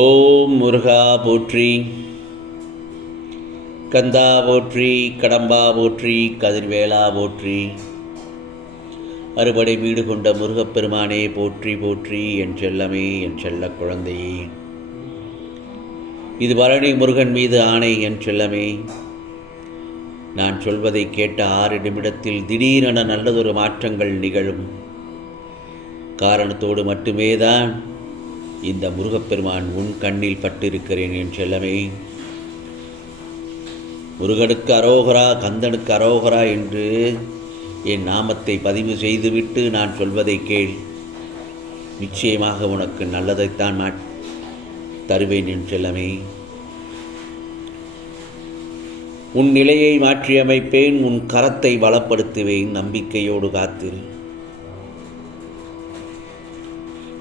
ஓம் முருகா போற்றி, கந்தா போற்றி, கடம்பா போற்றி, கதிர்வேலா போற்றி. அறுபடை வீடு கொண்ட முருகப்பெருமானே போற்றி போற்றி. என் செல்லமே, என் செல்ல குழந்தையே, இது பழனி முருகன் மீது ஆணை. என் செல்லமே, நான் சொல்வதை கேட்ட 6 நிமிடத்தில் திடீரென நல்லதொரு மாற்றங்கள் நிகழும் காரணத்தோடு மட்டுமே தான் இந்த முருகப்பெருமான் உன் கண்ணில் பட்டிருக்கிறேன். என் செல்லமே, முருகனுக்கு அரோகரா, கந்தனுக்கு அரோகரா என்று என் நாமத்தை பதிவு செய்துவிட்டு நான் சொல்வதை கேள். நிச்சயமாக உனக்கு நல்லதைத்தான் நான் தருவேன். என் செல்லமே, உன் நிலையை மாற்றியமைப்பேன், உன் கரத்தை பலப்படுத்துவேன். நம்பிக்கையோடு காத்திரு.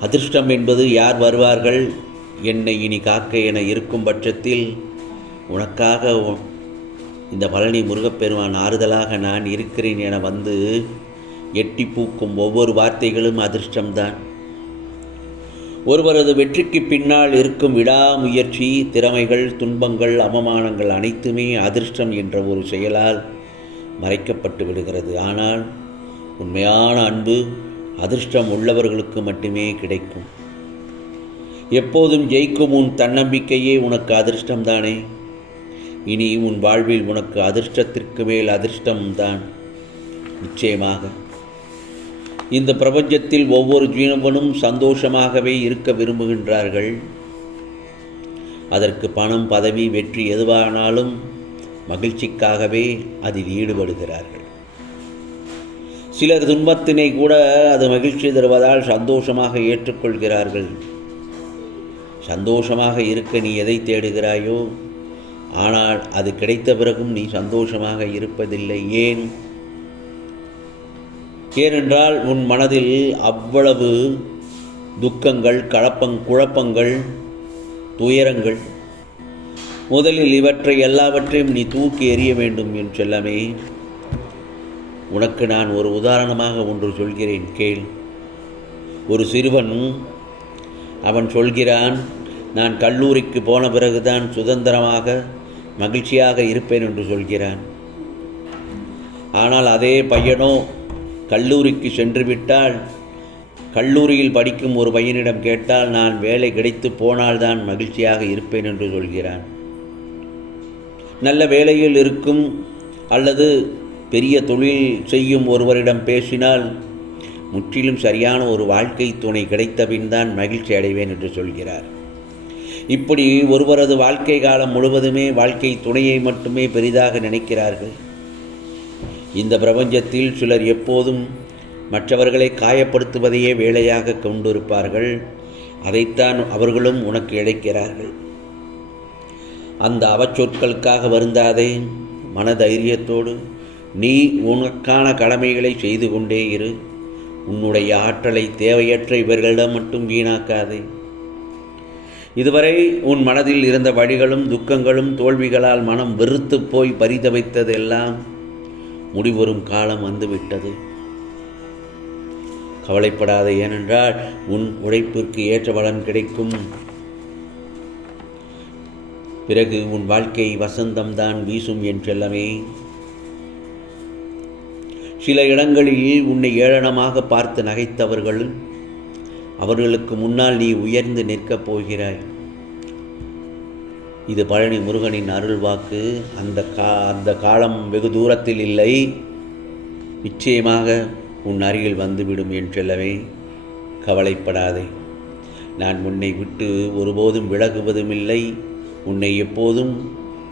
அதிர்ஷ்டம் என்பது யார் வருவார்கள், என்னை இனி காக்க என இருக்கும் பட்சத்தில் உனக்காக இந்த பழனி முருகப்பெருமான் ஆறுதலாக நான் இருக்கிறேன் என வந்து எட்டி பூக்கும் ஒவ்வொரு வார்த்தைகளும் அதிர்ஷ்டம்தான். ஒருவரது வெற்றிக்கு பின்னால் இருக்கும் விடாமுயற்சி, திறமைகள், துன்பங்கள், அவமானங்கள் அனைத்துமே அதிர்ஷ்டம் என்ற ஒரு செயலால் மறைக்கப்பட்டு விடுகிறது. ஆனால் உண்மையான அன்பு அதிர்ஷ்டம் உள்ளவர்களுக்கு மட்டுமே கிடைக்கும். எப்போதும் ஜெயிக்கும் உன் தன்னம்பிக்கையே உனக்கு அதிர்ஷ்டம்தானே. இனி உன் வாழ்வில் உனக்கு அதிர்ஷ்டத்திற்கு மேல் அதிர்ஷ்டம்தான். நிச்சயமாக இந்த பிரபஞ்சத்தில் ஒவ்வொரு ஜீவனும் சந்தோஷமாகவே இருக்க விரும்புகின்றார்கள். அதற்கு பணம், பதவி, வெற்றி எதுவானாலும் மகிழ்ச்சிக்காகவே அதில் ஈடுபடுகிறார்கள். சிலர் துன்பத்தினை கூட அது மகிழ்ச்சி தருவதால் சந்தோஷமாக ஏற்றுக்கொள்கிறார்கள். சந்தோஷமாக இருக்க நீ எதை தேடுகிறாயோ, ஆனால் அது கிடைத்த பிறகும் நீ சந்தோஷமாக இருப்பதில்லை. ஏனென்றால் உன் மனதில் அவ்வளவு துக்கங்கள், குழப்பங்கள், துயரங்கள். முதலில் இவற்றை எல்லாவற்றையும் நீ தூக்கி எறிய வேண்டும். என் செல்லமே, உனக்கு நான் ஒரு உதாரணமாக ஒன்று சொல்கிறேன், கேள். ஒரு சிறுவன் அவன் சொல்கிறான், நான் கல்லூரிக்கு போன பிறகுதான் சுதந்திரமாக மகிழ்ச்சியாக இருப்பேன் என்று சொல்கிறான். ஆனால் அதே பையனோ கல்லூரிக்கு சென்று விட்டால், கல்லூரியில் படிக்கும் ஒரு பையனிடம் கேட்டால், நான் வேலை கிடைத்து போனால்தான் மகிழ்ச்சியாக இருப்பேன் என்று சொல்கிறான். நல்ல வேலையில் இருக்கும் அல்லது பெரிய தொழில் செய்யும் ஒருவரிடம் பேசினால், முற்றிலும் சரியான ஒரு வாழ்க்கை துணை கிடைத்த பின் தான் மகிழ்ச்சி அடைவேன் என்று சொல்கிறார். இப்படி ஒருவரது வாழ்க்கை காலம் முழுவதுமே வாழ்க்கை துணையை மட்டுமே பெரிதாக நினைக்கிறார்கள். இந்த பிரபஞ்சத்தில் சிலர் எப்போதும் மற்றவர்களை காயப்படுத்துவதையே வேலையாக கொண்டிருப்பார்கள். அதைத்தான் அவர்களும் உனக்கு இழைக்கிறார்கள். அந்த அவச்சொற்களுக்காக வருந்தாதே. மனதைரியத்தோடு நீ உனக்கான கடமைகளை செய்து கொண்டே இரு. உன்னுடைய ஆற்றலை தேவையற்ற இவர்களிடம் மட்டும் வீணாக்காதே. இதுவரை உன் மனதில் இருந்த வழிகளும் துக்கங்களும் தோல்விகளால் மனம் வெறுத்து போய் பரிதவித்ததெல்லாம் முடிவரும் காலம் வந்துவிட்டது. கவலைப்படாதே. ஏனென்றால் உன் உழைப்பிற்கு ஏற்ற பலன் கிடைக்கும். பிறகு உன் வாழ்க்கை வசந்தம்தான் வீசும். என் செல்லமே, சில இடங்களில் உன்னை ஏளனமாக பார்த்து நகைத்தவர்கள், அவர்களுக்கு முன்னால் நீ உயர்ந்து நிற்கப் போகிறாய். இது பழனி முருகனின் அருள் வாக்கு. அந்த காலம் வெகு தூரத்தில் இல்லை. நிச்சயமாக உன் அருகில் வந்துவிடும். என் செல்லவே, கவலைப்படாதே. நான் உன்னை விட்டு ஒருபோதும் விலகுவதுமில்லை. உன்னை எப்போதும்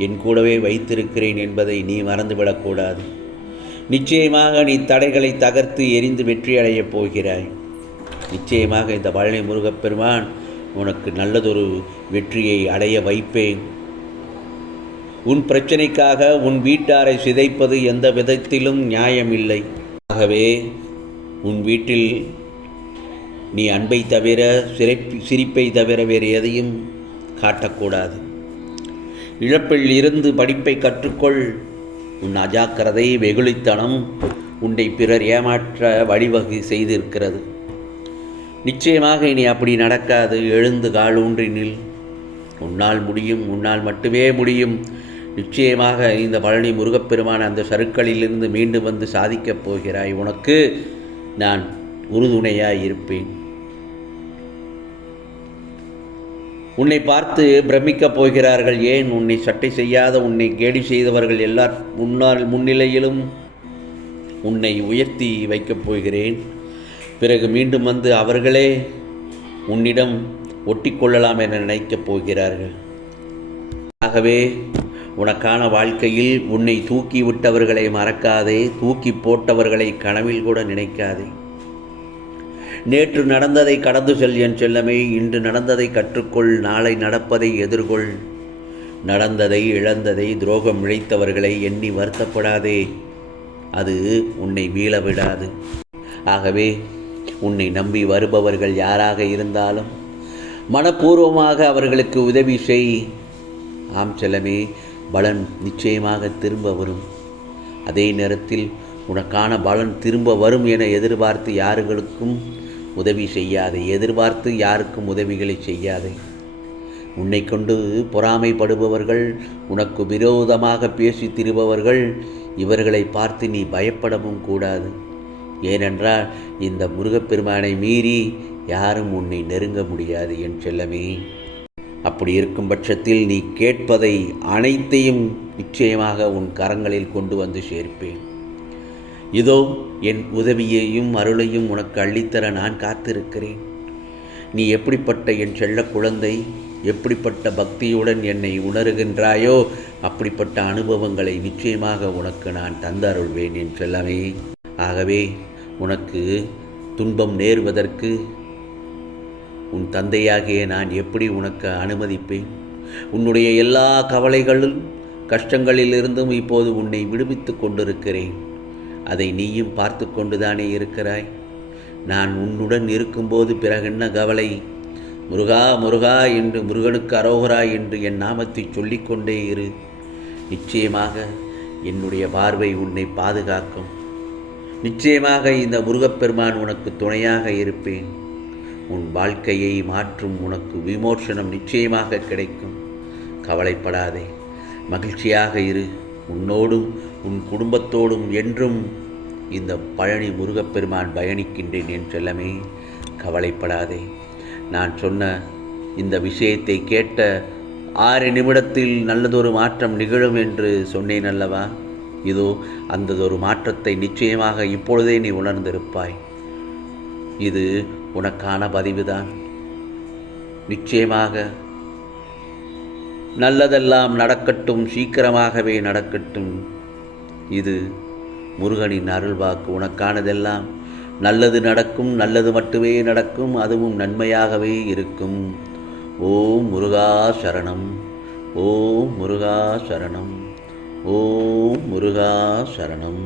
என் கூடவே வைத்திருக்கிறேன் என்பதை நீ மறந்துவிடக்கூடாது. நிச்சயமாக நீ தடைகளை தகர்த்து எரிந்து வெற்றியடையப் போகிறாய். நிச்சயமாக இந்த பழனி முருகப்பெருமான் உனக்கு நல்லதொரு வெற்றியை அடைய வைப்பேன். உன் பிரச்சனைக்காக உன் வீட்டாரை சிதைப்பது எந்த விதத்திலும் நியாயமில்லை. ஆகவே உன் வீட்டில் நீ அன்பை தவிர, சிரிப்பை தவிர வேறு எதையும் காட்டக்கூடாது. இழப்பில் இருந்து படிப்பை கற்றுக்கொள். உன் அஜாக்கிரதை, வெகுளித்தனம் உன்னை பிறர் ஏமாற்ற வழிவகை செய்திருக்கிறது. நிச்சயமாக இனி அப்படி நடக்காது. எழுந்து கால் ஊன்றி நில். உன்னால் முடியும், உன்னால் மட்டுமே முடியும். நிச்சயமாக இந்த பழனி முருகப்பெருமான் அந்த சருக்களிலிருந்து மீண்டும் வந்து சாதிக்கப் போகிறாய். உனக்கு நான் உறுதுணையாய் இருப்பேன். உன்னை பார்த்து பிரமிக்கப் போகிறார்கள். ஏன், உன்னை சட்டை செய்யாத, உன்னை கேலி செய்தவர்கள் எல்லார் முன்னிலையிலும் உன்னை உயர்த்தி வைக்கப் போகிறேன். பிறகு மீண்டும் வந்து அவர்களே உன்னிடம் ஒட்டிக்கொள்ளலாம் என நினைக்கப் போகிறார்கள். ஆகவே உனக்கான வாழ்க்கையில் உன்னை தூக்கி விட்டவர்களை மறக்காதே, தூக்கி போட்டவர்களை கனவில் கூட நினைக்காதே. நேற்று நடந்ததை கடந்து செல் என் செல்லமே. இன்று நடந்ததை கற்றுக்கொள். நாளை நடப்பதை எதிர்கொள். நடந்ததை, இழந்ததை, துரோகம் இழைத்தவர்களை எண்ணி வருத்தப்படாதே. அது உன்னை மீள விடாது. ஆகவே உன்னை நம்பி வருபவர்கள் யாராக இருந்தாலும் மனப்பூர்வமாக அவர்களுக்கு உதவி செய். ஆம் செல்லமே, பலன் நிச்சயமாக திரும்ப வரும். அதே நேரத்தில் உனக்கான பலன் திரும்ப வரும் என எதிர்பார்த்து யாருகளுக்கும் உதவி செய்யாதே. எதிர்பார்த்து யாருக்கும் உதவிகளை செய்யாதே. உன்னை கொண்டு பொறாமைப்படுபவர்கள், உனக்கு விரோதமாக பேசி திரிபவர்கள், இவர்களை பார்த்து நீ பயப்படவும் கூடாது. ஏனென்றால் இந்த முருகப்பெருமானை மீறி யாரும் உன்னை நெருங்க முடியாது என் செல்லமே. அப்படி இருக்கும் பட்சத்தில் நீ கேட்பதை அனைத்தையும் நிச்சயமாக உன் கரங்களில் கொண்டு வந்து சேர்ப்பேன். இதோ என் உதவியையும் அருளையும் உனக்கு அள்ளித்தர நான் காத்திருக்கிறேன். நீ எப்படிப்பட்ட என் செல்ல குழந்தை, எப்படிப்பட்ட பக்தியுடன் என்னை உணர்கின்றாயோ அப்படிப்பட்ட அனுபவங்களை நிச்சயமாக உனக்கு நான் தந்தருள்வேன் என் செல்லமே. ஆகவே உனக்கு துன்பம் நேர்வதற்கு உன் தந்தையாகிய நான் எப்படி உனக்கு அனுமதிப்பேன்? உன்னுடைய எல்லா கவலைகளும் கஷ்டங்களிலிருந்தும் இப்போது உன்னை விடுவித்து கொண்டிருக்கிறேன். அதை நீயும் பார்த்து கொண்டுதானே இருக்கிறாய். நான் உன்னுடன் இருக்கும்போது பிறகென்ன கவலை? முருகா முருகா என்று, முருகனுக்கு அரோகரா என்று என் நாமத்தை சொல்லிக்கொண்டே இரு. நிச்சயமாக என்னுடைய பார்வை உன்னை பாதுகாக்கும். நிச்சயமாக இந்த முருகப்பெருமான் உனக்கு துணையாக இருப்பேன். உன் வாழ்க்கையை மாற்றும் உனக்கு விமோசனம் நிச்சயமாக கிடைக்கும். கவலைப்படாதே, மகிழ்ச்சியாக இரு. உன்னோடும் உன் குடும்பத்தோடும் என்றும் இந்த பழனி முருகப்பெருமான் பயணிக்கின்றேன் என் செல்லமே. கவலைப்படாதே. நான் சொன்ன இந்த விஷயத்தை கேட்ட 6 நிமிடத்தில் நல்லதொரு மாற்றம் நிகழும் என்று சொன்னேன் அல்லவா? இதோ அந்ததொரு மாற்றத்தை நிச்சயமாக இப்பொழுதே நீ உணர்ந்திருப்பாய். இது உனக்கான பதிவுதான். நிச்சயமாக நல்லதெல்லாம் நடக்கட்டும், சீக்கிரமாகவே நடக்கட்டும். இது முருகனின் அருள்வாக்கு. உனக்கானதெல்லாம் நல்லது நடக்கும், நல்லது மட்டுமே நடக்கும், அதுவும் நன்மையாகவே இருக்கும். ஓம் முருகா சரணம், ஓம் முருகா சரணம், ஓம் முருகா சரணம்.